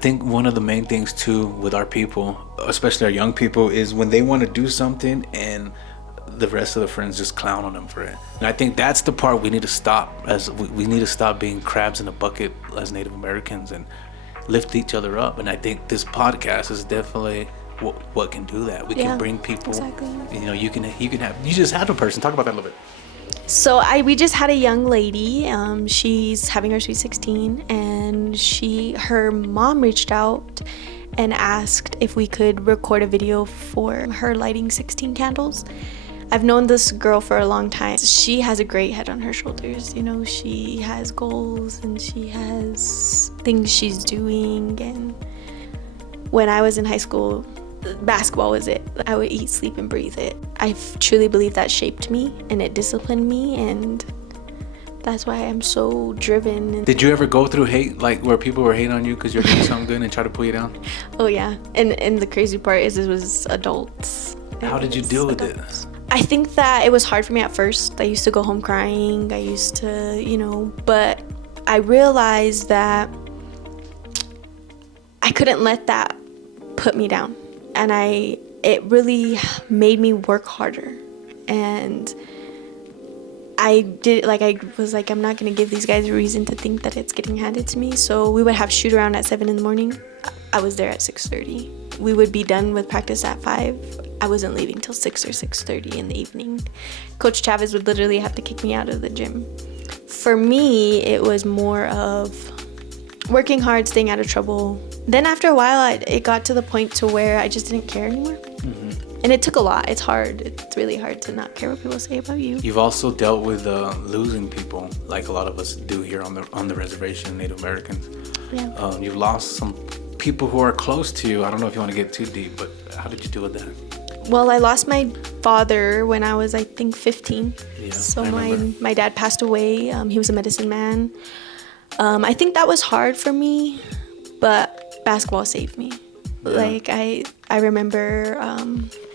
think one of the main things too with our people, especially our young people, is when they want to do something and the rest of the friends just clown on them for it. And I think that's the part we need to stop. As we need to stop being crabs in a bucket as Native Americans and lift each other up. And I think this podcast is definitely what can do that. We can bring people. Exactly. You know, you just had a person. Talk about that a little bit. So we just had a young lady. She's having her sweet 16, and her mom reached out and asked if we could record a video for her lighting 16 candles. I've known this girl for a long time. She has a great head on her shoulders. You know, she has goals and she has things she's doing. And when I was in high school, basketball was it. I would eat, sleep, and breathe it. I truly believe that shaped me and it disciplined me, and that's why I'm so driven. Did you ever go through hate, like where people were hating on you because you're doing something good and try to pull you down? Oh yeah, and the crazy part is it was adults. How did you deal with it? I think that it was hard for me at first. I used to go home crying. I used to, but I realized that I couldn't let that put me down. And it really made me work harder. And I was like, I'm not going to give these guys a reason to think that it's getting handed to me. So we would have shoot around at 7 a.m. I was there at 6:30. We would be done with practice at 5. I wasn't leaving till 6 or 6:30 in the evening. Coach Chavez would literally have to kick me out of the gym. For me, it was more of working hard, staying out of trouble. Then after a while, it got to the point to where I just didn't care anymore. Mm-hmm. And it took a lot. It's hard. It's really hard to not care what people say about you. You've also dealt with losing people, like a lot of us do here on the reservation, Native Americans. Yeah. You've lost some people who are close to you. I don't know if you want to get too deep, but how did you deal with that? Well, I lost my father when I was, I think, 15. Yeah, so my dad passed away. He was a medicine man. I think that was hard for me, but basketball saved me. Yeah. Like, I remember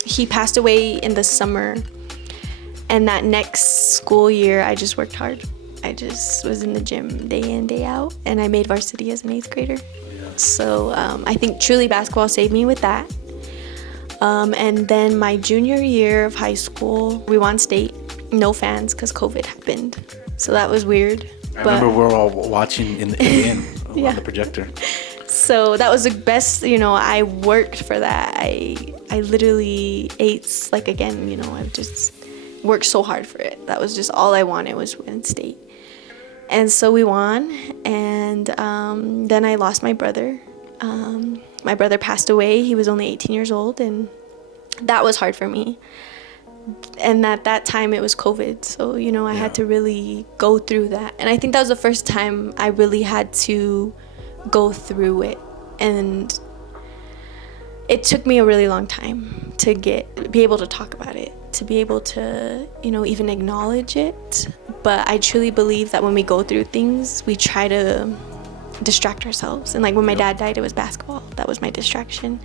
he passed away in the summer, and that next school year, I just worked hard. I just was in the gym day in, day out, and I made varsity as an 8th grader. Yeah. So I think truly basketball saved me with that. And then my junior year of high school, we won state, no fans because COVID happened. So that was weird. I remember we were all watching in the inn yeah. on the projector. So that was the best, I worked for that. I literally ate, I just worked so hard for it. That was just all I wanted was win state. And so we won, and then I lost my brother. My brother passed away. He was only 18 years old, and that was hard for me. And at that time, it was COVID, so, I had to really go through that. And I think that was the first time I really had to go through it. And it took me a really long time to be able to talk about it, to be able to, even acknowledge it. But I truly believe that when we go through things, we try to distract ourselves. And like when my dad died, it was basketball. That was my distraction.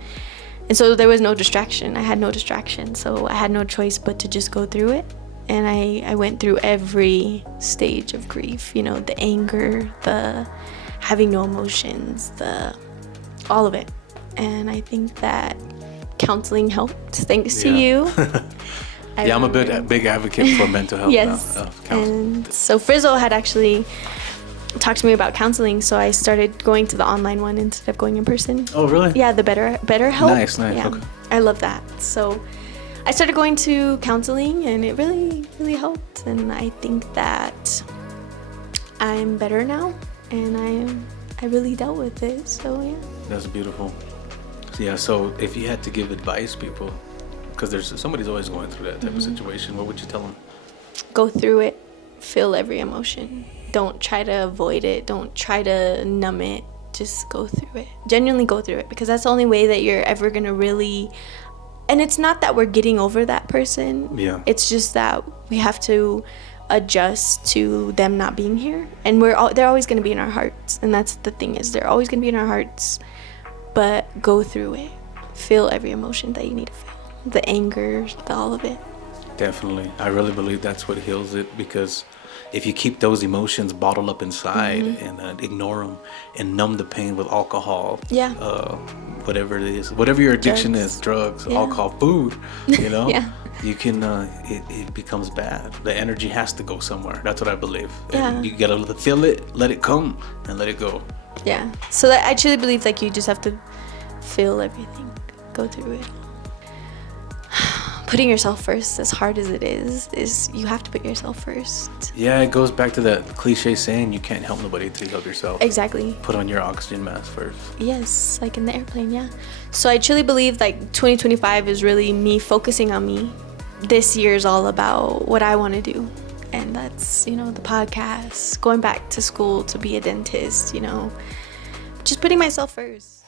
And so there was no distraction. I had no distraction. So I had no choice but to just go through it. And I went through every stage of grief, the anger, the having no emotions, all of it. And I think that counseling helped, thanks to you. I'm a big advocate for mental health. Yes. And so Frizzle had actually talked to me about counseling, so I started going to the online one instead of going in person. Oh, really? Yeah, the Better Help. Nice. Yeah, okay. I love that. So I started going to counseling, and it really, really helped. And I think that I'm better now, and I really dealt with it. So yeah. That's beautiful. Yeah. So if you had to give advice, people, because somebody's always going through that type of situation, what would you tell them? Go through it. Feel every emotion. Don't try to avoid it. Don't try to numb it. Just go through it. Genuinely go through it, because that's the only way that you're ever going to really... And it's not that we're getting over that person. Yeah. It's just that we have to adjust to them not being here. And they're always going to be in our hearts. And that's the thing, is they're always going to be in our hearts. But go through it. Feel every emotion that you need to feel. The anger, all of it. Definitely. I really believe that's what heals it, because if you keep those emotions bottled up inside and ignore them and numb the pain with alcohol, Yeah. Whatever it is, whatever your addiction is, drugs, Yeah. alcohol, food, you know, Yeah. you can, it becomes bad. The energy has to go somewhere. That's what I believe. Yeah. And you gotta feel it, let it come, and let it go. Yeah. So I truly believe like you just have to feel everything, go through it. Putting yourself first, as hard as it is you have to put yourself first. Yeah, it goes back to that cliche saying, you can't help nobody until you help yourself. Exactly. Put on your oxygen mask first. Yes, like in the airplane, yeah. So I truly believe like 2025 is really me focusing on me. This year is all about what I want to do. And that's, the podcast, going back to school to be a dentist, just putting myself first.